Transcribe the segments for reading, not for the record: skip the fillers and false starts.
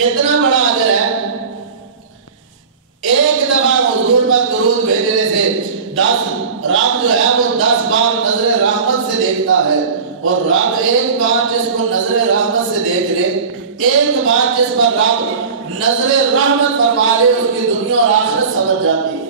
کتنا بڑا اجر ہے. ایک دفعہ حضور پر درود بھیجنے سے 10 رب جو ہے وہ 10 بار نظر رحمت سے دیکھتا ہے. اور رب ایک بار جس کو نظر رحمت سے دیکھ لے, ایک بار جس پر رب نظر رحمت فرما لے, اس کی دنیا اور آخرت سمجھ جاتی ہے,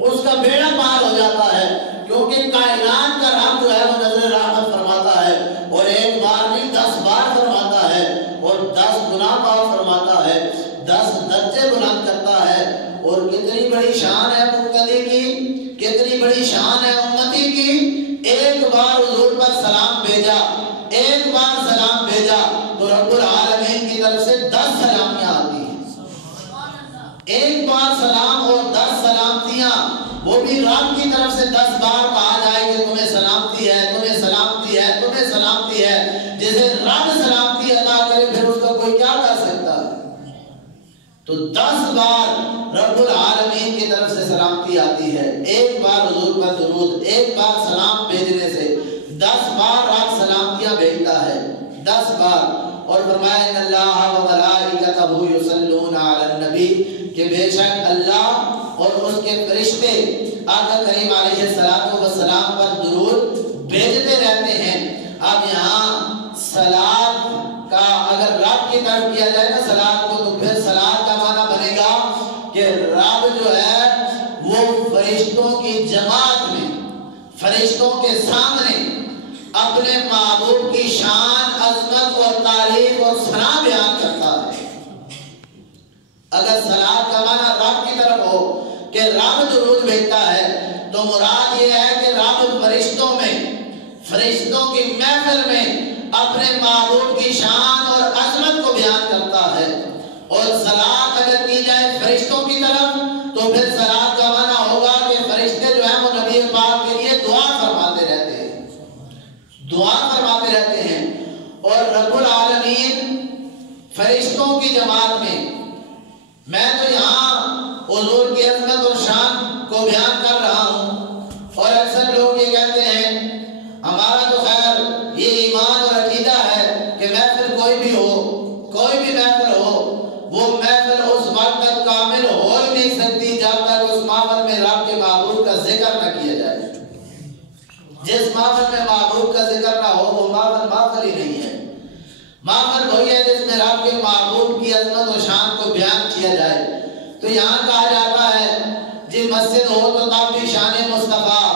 اس کا بیڑا پار ہو جاتا ہے. کیونکہ کائنات کا رب جو ہے وہ نظر رحمت فرماتا ہے, اور ایک بار نہیں 10 بار فرماتا ہے, اور 10 گنا معاف فرماتا ہے, 10 درجے بلند کرتا ہے. اور کتنی بڑی شان ہے مقتدی کی, کتنی بڑی شان ہے امتی کی. ایک بار حضور پر سلام بھیجا, ایک بار سلام بھیجا تو رب العالمین کی طرف سے 10 سلامیاں آتی ہیں. ایک بار سلام اور 10 سلامتیاں, وہ بھی رب کی طرف سے 10 بار کہا جائے کہ تمہیں سلامتی ہے, تمہیں سلامتی ہے, تمہیں سلامتی ہے. جسے رب سلامتی عطا کرے پھر اس کا کوئی کیا کر سکتا ہے. تو 10 بار رب العالمین کی طرف سے سلامتی آتی ہے. ایک بار حضور پر درود, ایک بار سلام بھیجنے سے 10 بار رب سلامتیاں بھیجتا ہے, 10 بار. اور فرمایا ان اللہ و ملائکتہ یصلون علی النبی, کہ بے شک اللہ اور اس کے فرشتے آقا کریم علیہ السلام پر درود بھیجتے رہتے ہیں. اب یہاں صلاۃ کا اگر رب کی طرف کیا جائے نا صلاۃ کو, تو پھر صلاۃ کا معنی بنے گا کہ رب جو ہے وہ فرشتوں کی جماعت میں, فرشتوں کے سامنے اپنے محبوب کی شان, عظمت اور تعریف اور ثنا بیان کرتا ہے. اگر صلاۃ کا معنی رب کی طرف ہو کہ رب درود بھیجتا ہے, تو مراد یہ ہے کہ رب فرشتوں میں, فرشتوں کی محفل میں اپنے محبوب کی شان اور عظمت کو بیان کرتا ہے. اور صلاۃ اگر کی جائے فرشتوں کی طرف, تو پھر صلاۃ کا معنی ہوگا کہ فرشتے جو ہیں وہ نبی پاک کے لیے دعا فرماتے رہتے ہیں, دعا فرماتے رہتے ہیں. اور رب العالمین فرشتوں کی جماعت میں تو یہاں حضور کی عظمت اور شان کو بیان کر رہا ہوں. اور اکثر لوگ یہ کہتے ہیں, ہمارا تو خیر یہ ایمان اور عقیدہ ہے کہ محفل کوئی بھی ہو, کوئی بھی محفل ہو, وہ محفل اس وقت تک کامل ہو ہی نہیں سکتی جب تک اس محفل میں رب کے محبوب کا ذکر نہ کیا جائے. جس محفل میں محبوب کا ذکر نہ ہو وہ محفل ہی نہیں ہے. محفل وہی ہے جس میں رب کے محبوب کی عظمت و شان کو بیان کیا جائے. تو یہاں کہا جاتا ہے جی مسجد ہو تو تب بھی شان مصطفیٰ,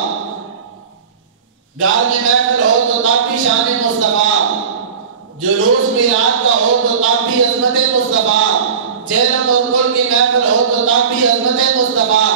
گھر میں محفل ہو تو تب بھی شان مصطفیٰ, جلوس میلاد کا ہو تو تب بھی عظمت مصطفیٰ, چہرم اور کل کی محفل ہو تو تب بھی عظمت مصطفیٰ.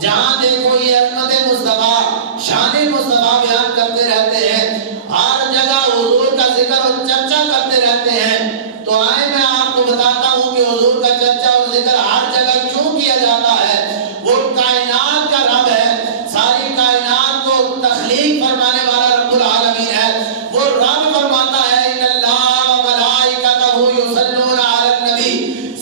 جہاں دیکھو یہ عظمت مصطفیٰ, شان مصطفیٰ بیان کرتے رہتے ہیں. ہر جگہ حضور کا ذکر اور چرچا کرتے رہتے ہیں. تو آئے میں آپ کو بتاتا ہوں کہ حضور کا چرچا اور ذکر ہر جگہ کیوں کیا جاتا ہے. وہ کائنات کا رب ہے, ساری کائنات کو تخلیق فرمانے والا رب العالمین ہے. وہ رب فرماتا ہے ان اللہ و ملائکتہ یصلون علی النبی.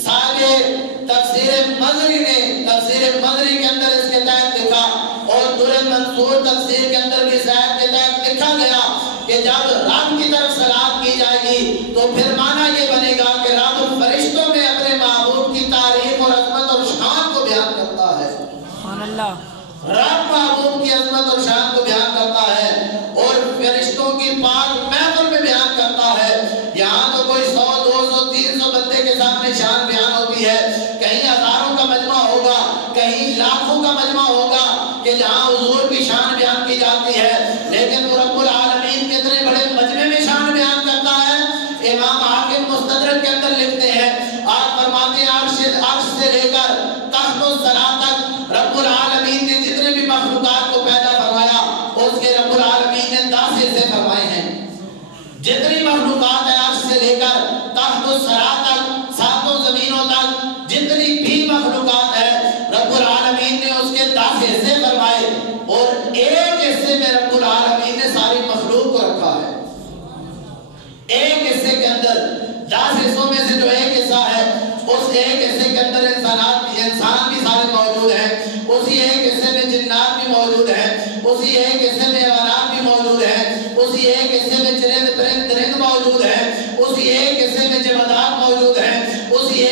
صاحب تفسیر مدری نے تفسیر مدری کے اندر اس کے تحت لکھا, اور در منصور تفسیر کے اندر بھی صاحب کے تحت لکھا گیا کہ جب رب کی طرف صلاۃ کی جائے گی تو پھر معنی یہ بنے گا کہ رب فرشتوں میں اپنے محبوب کی تعریف اور عظمت اور شان کو بیان کرتا ہے. سبحان اللہ. رب محبوب کی عظمت اور شان کو بیان کرتا ہے اور فرشتوں کی پاک محفل میں بیان کرتا ہے. یہاں تو کوئی 100 200 300 بندے کے سامنے شان بیان ہوتی ہے, کہیں ہزاروں کا مجمع ہوگا, کہیں لاکھوں کا مجمع ہوگا کہ جہاں حضور کی شان بیان کی جاتی ہے. لیکن وہ رب العالمین کتنے بڑے مجمع میں شان بیان کرتا ہے. امام حاکم مستدرک کے اندر لکھتے ہیں, آپ فرماتے ہیں عرش سے لے کر تخت الثری تک رب العالمین نے جتنے بھی مخلوقات کو پیدا فرمایا اس کے رب العالمین نے 10 حصے فرمائے ہیں. جتنی مخلوقات ہے عرش سے لے کر تخت الثری تک, 7 زمینوں تک جتنی بھی مخلوقات ہے رب العالمین نے اس کے 10 حصے فرمائے, اور ایک حصے میں رب العالمین نے ساری مخلوق کو رکھا ہے. ایک حصے کے اندر 10 حصوں میں سے جو ایک حصہ ہے, اس ایک حصے کے اندر انسان بھی سارے موجود ہیں, اسی ایک حصے میں جنات بھی موجود ہیں, اسی ایک حصے میں حیوانات بھی موجود ہیں, اسی ایک حصے میں چرند پرند درند موجود ہیں, اسی ایک حصے میں جمادات موجود ہیں, اسی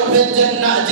اور پھر جنات